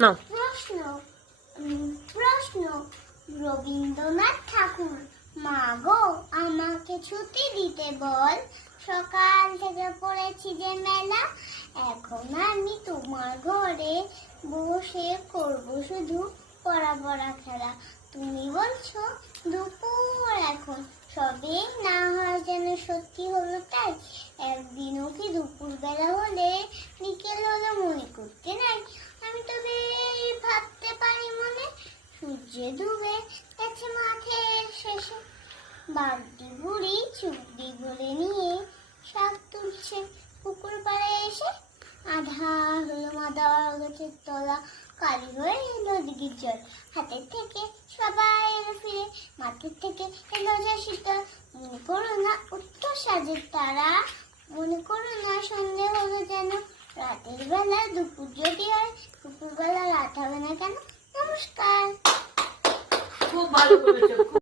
নাও। প্রশ্ন প্রশ্ন রবীন্দ্রনাথ ঠাকুর। মা গো আমাকে ছুটি দিতে বল, সকাল থেকে পড়েছি যে মেলা, এখন আমি তোমার ঘরে বসে করব শুধু পড়া পড়া খেলা। তুমি বলছো দুপুর এখন, সবে না হয় যেন সত্যি হলো তাই, একদিনও কি দুপুর বেলা হলে বিকেল হলো মনে করতে নাই। আমি তো বেশ ভাবতে পারি মনে, সূর্য ডুবে গেছে মাঠের শেষে, বাগদি বুড়ি চুগদি বলে নিয়ে শাক তুলছে পুকুর পাড়ে এসে, আধা হলো মাদার গাছের তলা, কালি হয়ে এলো দিঘির জল, হাতের থেকে সবাই এলো ফিরে, মাঠের থেকে এলো যা শীতল। মনে করো না উত্তর সাজের তারা, মনে করো না সন্ধে হলো যেন, রাতের বেলা দুপুর যদি হয়, দুপুর বেলা রাত হবে না কেন। নমস্কার। খুব ভালো করেছো।